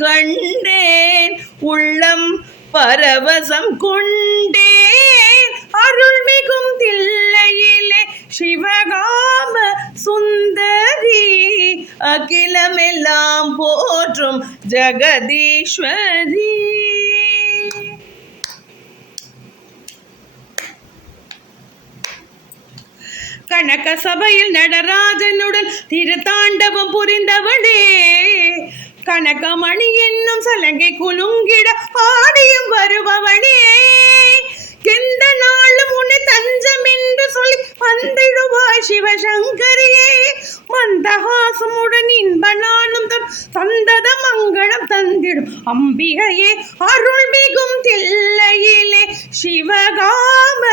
கண்டேன் உள்ளம் பரவசம் கொண்டேன் அருள்மிகும் தில்லையிலே சிவகாம சுந்தரி அகிலமெல்லாம் போற்றும் ஜெகதீஸ்வரி. கனக சபையில் நடராஜனுடன் திருத்தாண்டவம் புரிந்தவளே, கனகமணி என்னும் சலங்கை குலுங்கிட ஆடியும் வருபவளே, எந்த நாளும் உன்னை தஞ்சம் என்று சொல்லி வந்திடுவாய் சிவசங்கரியே. மந்தஹாசமுடன் இன்ப நாளும் தந்தத மங்களம் தந்திடும் அம்பிகையே, அருள்மிகும் தில்லையிலே சிவகாம